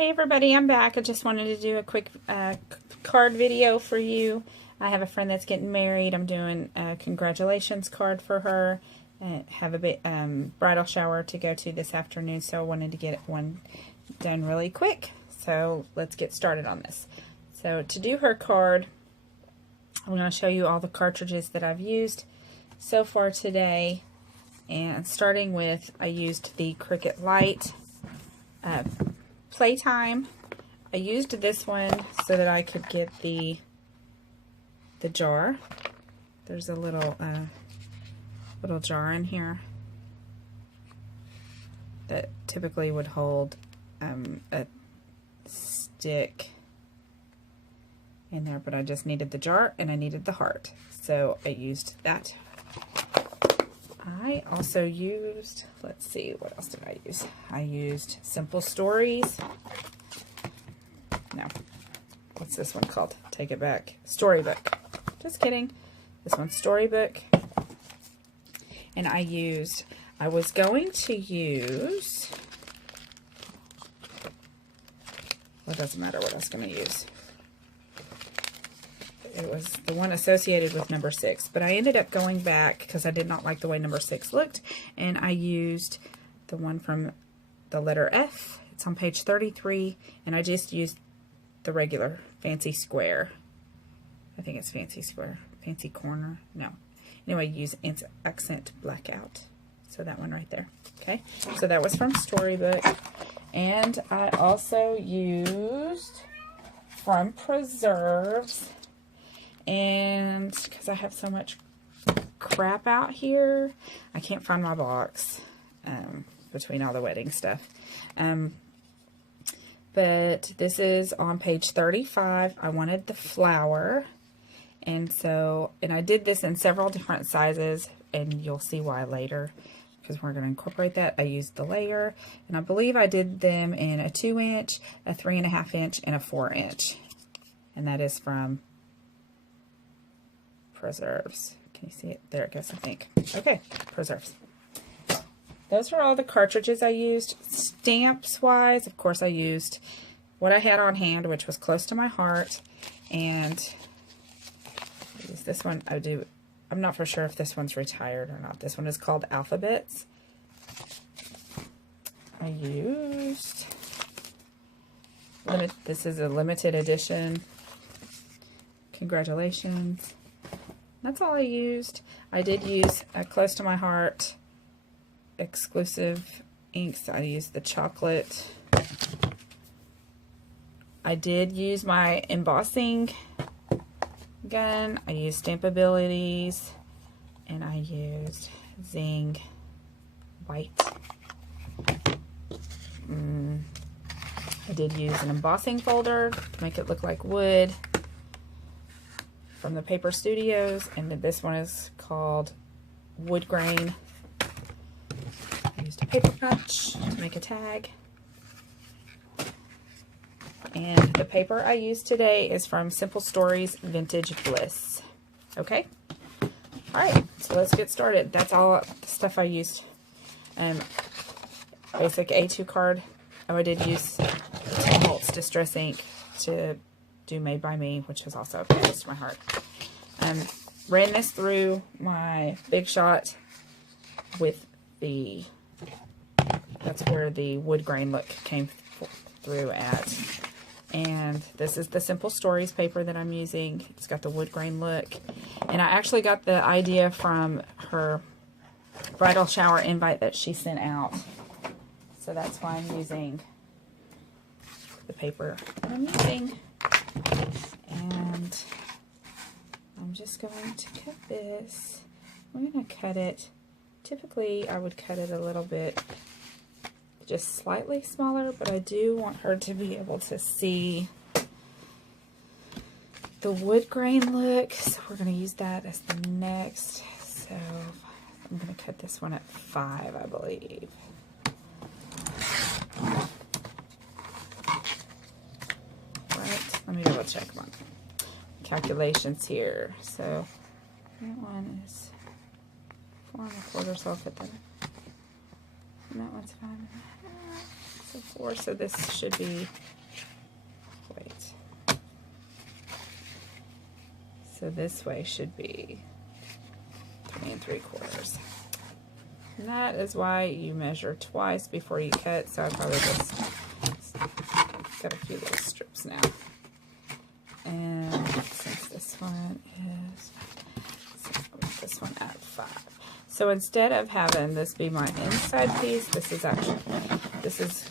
Hey everybody, I'm back. I just wanted to do a quick card video for you. I have a friend that's getting married. I'm doing a congratulations card for her. I have a bridal shower to go to this afternoon, so I wanted to get one done really quick. So let's get started on this. So to do her card, I'm going to show you all the cartridges that I've used so far today. And starting with, I used the Cricut Light Playtime. I used this one so that I could get the jar. There's a little jar in here that typically would hold a stick in there, but I just needed the jar and I needed the heart, so I used that. I also used, let's see, what else did I use? I used Simple Stories. No. What's this one called? Take it back. Storybook. Just kidding. This one's Storybook. And I was going to use, well, it doesn't matter what I was going to use. It was the one associated with number 6, but I ended up going back because I did not like the way number 6 looked, and I used the one from the letter F. It's on page 33, and I just used the regular fancy square. I think it's fancy square, fancy corner. No. Anyway, use accent blackout. So that one right there. Okay, so that was from Storybook, and I also used from Preserves. And because I have so much crap out here, I can't find my box between all the wedding stuff. But this is on page 35. I wanted the flower. And I did this in several different sizes, and you'll see why later, because we're going to incorporate that. I used the layer, and I believe I did them in a 2-inch, a 3.5-inch, and a 4-inch. And that is from Preserves. Can you see it? There it goes, I think. Okay, Preserves. Those are all the cartridges I used. Stamps wise, of course, I used what I had on hand, which was close to my heart, and I used this one. I'm not for sure if this one's retired or not. This one is called Alphabets. I used this is a limited edition. Congratulations. That's all I used. I did use a close to my heart exclusive inks. I used the chocolate. I did use my embossing gun. I used Stampabilities, and I used Zing White. I did use an embossing folder to make it look like wood from the Paper Studios, and then this one is called Wood Grain. I used a paper punch to make a tag. And the paper I used today is from Simple Stories Vintage Bliss. Okay? Alright, so let's get started. That's all the stuff I used. Basic A2 card. Oh, I did use Tim Holtz Distress ink to do Made by Me, which is also close to my heart. Ran this through my Big Shot with that's where the wood grain look came through at. And this is the Simple Stories paper that I'm using. It's got the wood grain look. And I actually got the idea from her bridal shower invite that she sent out. So that's why I'm using the paper that I'm using. And I'm just going to cut this. I'm going to cut it. Typically, I would cut it a little bit, just slightly smaller, but I do want her to be able to see the wood grain look. So we're going to use that as the next. So I'm going to cut this one at 5, I believe. Let me double check my calculations here. So that one is 4 1/4, so I'll put that. And that one's 5 1/2. So 4, so this should be, wait. So this way should be 3 3/4. And that is why you measure twice before you cut, so I probably just got a few little strips now. And since this one is, so I'll make this one at 5. So instead of having this be my inside piece, this is,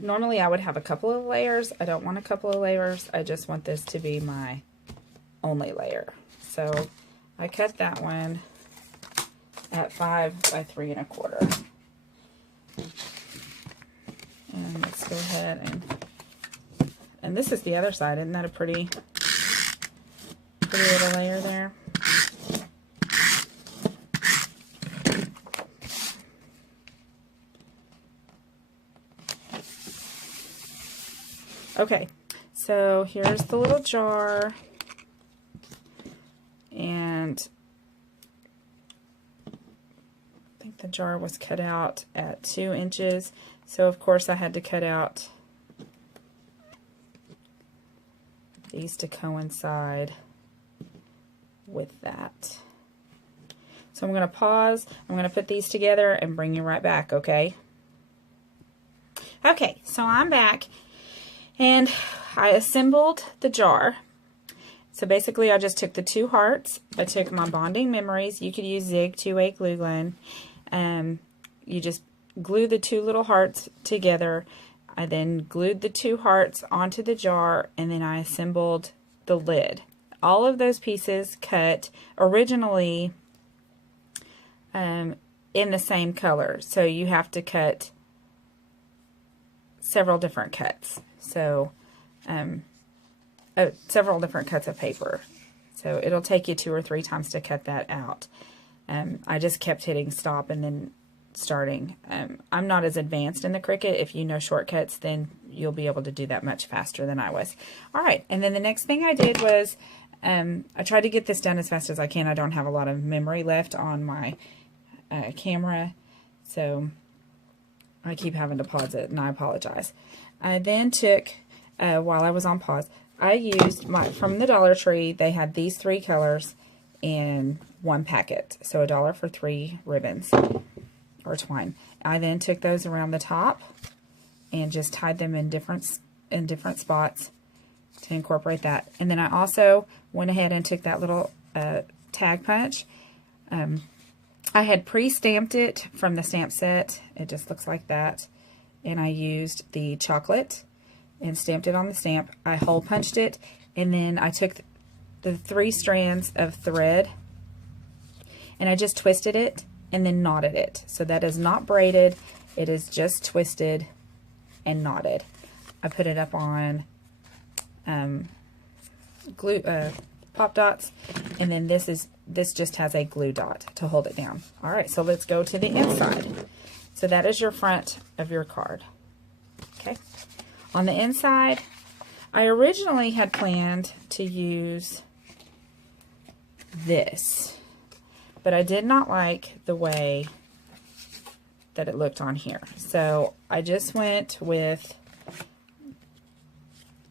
normally I would have a couple of layers. I don't want a couple of layers. I just want this to be my only layer. So I cut that one at 5 by 3 1/4. And let's go ahead and this is the other side. Isn't that a pretty little layer there? Okay, so here's the little jar, and I think the jar was cut out at 2 inches, so of course I had to cut out these to coincide with that. So I'm going to pause, I'm going to put these together and bring you right back, okay? Okay, so I'm back. And I assembled the jar. So basically I just took the 2 hearts. I took my bonding memories. You could use Zig 2-way glue gun. You just glue the 2 little hearts together. I then glued the 2 hearts onto the jar, and then I assembled the lid. All of those pieces cut originally in the same color. So you have to cut several different cuts. So, several different cuts of paper. So it'll take you 2 or 3 times to cut that out. I just kept hitting stop and then starting. I'm not as advanced in the Cricut. If you know shortcuts, then you'll be able to do that much faster than I was. All right, and then the next thing I did was I tried to get this done as fast as I can. I don't have a lot of memory left on my camera, so I keep having to pause it, and I apologize. I then took, while I was on pause, I used from the Dollar Tree. They had these 3 colors in 1 packet. So $1 for 3 ribbons or twine. I then took those around the top and just tied them in different spots to incorporate that. And then I also went ahead and took that little tag punch. I had pre-stamped it from the stamp set. It just looks like that. And I used the chocolate and stamped it on the stamp. I hole punched it, and then I took the 3 strands of thread and I just twisted it and then knotted it. So that is not braided, it is just twisted and knotted. I put it up on glue pop dots, and then this just has a glue dot to hold it down. All right, so let's go to the inside. So that is your front of your card. Okay. On the inside, I originally had planned to use this, but I did not like the way that it looked on here. So I just went with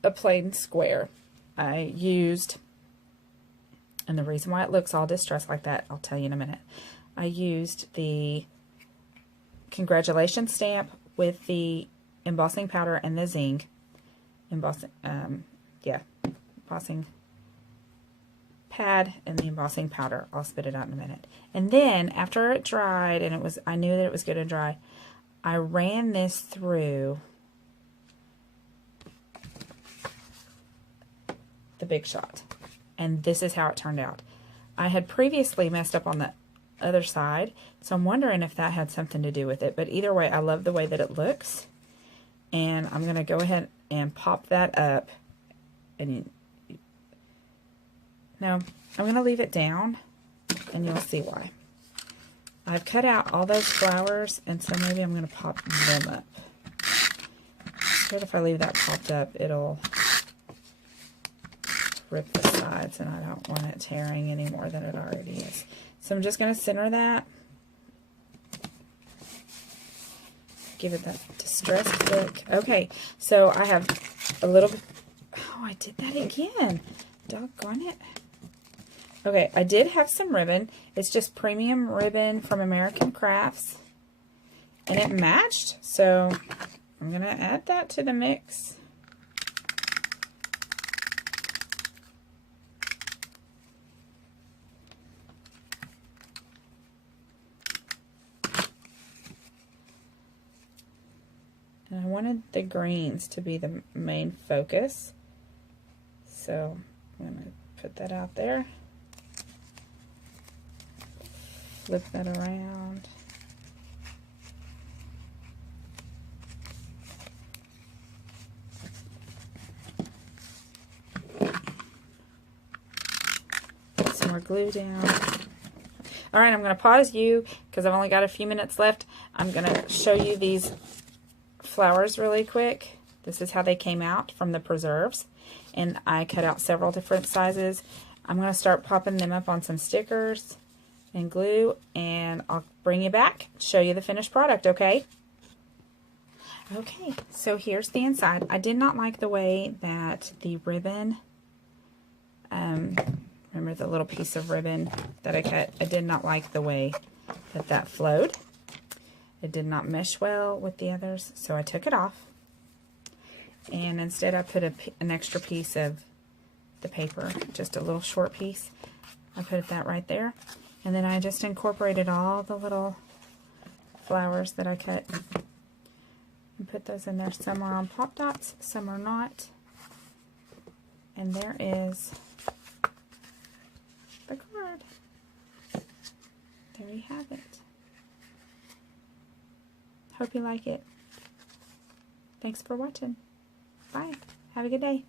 a plain square. I used, and the reason why it looks all distressed like that, I'll tell you in a minute. I used the congratulations stamp with the embossing powder and the zing. Embossing pad and the embossing powder. I'll spit it out in a minute. And then after it dried, and I knew that it was going to dry, I ran this through the Big Shot. And this is how it turned out. I had previously messed up on the other side, so I'm wondering if that had something to do with it. But either way, I love the way that it looks. And I'm going to go ahead and pop that up. And no, I'm going to leave it down, and you'll see why. I've cut out all those flowers, and so maybe I'm going to pop them up. I'm scared if I leave that popped up, it'll rip the sides, and I don't want it tearing any more than it already is. So I'm just going to center that. give it that distressed look. Okay, so I have a little, oh, I did that again. Doggone it. Okay, I did have some ribbon. It's just premium ribbon from American Crafts. And it matched, so I'm going to add that to the mix. And I wanted the greens to be the main focus. So I'm going to put that out there. Flip that around. Put some more glue down. All right, I'm going to pause you because I've only got a few minutes left. I'm going to show you these flowers really quick. This is how they came out from the preserves. And I cut out several different sizes. I'm going to start popping them up on some stickers and glue, and I'll bring you back, show you the finished product, okay? Okay, so here's the inside. I did not like the way that the ribbon, remember the little piece of ribbon that I cut? I did not like the way that that flowed. It did not mesh well with the others, so I took it off. And instead I put an extra piece of the paper, just a little short piece. I put that right there. And then I just incorporated all the little flowers that I cut and put those in there. Some are on pop dots, some are not. And there is the card. There you have it. Hope you like it. Thanks for watching. Bye. Have a good day.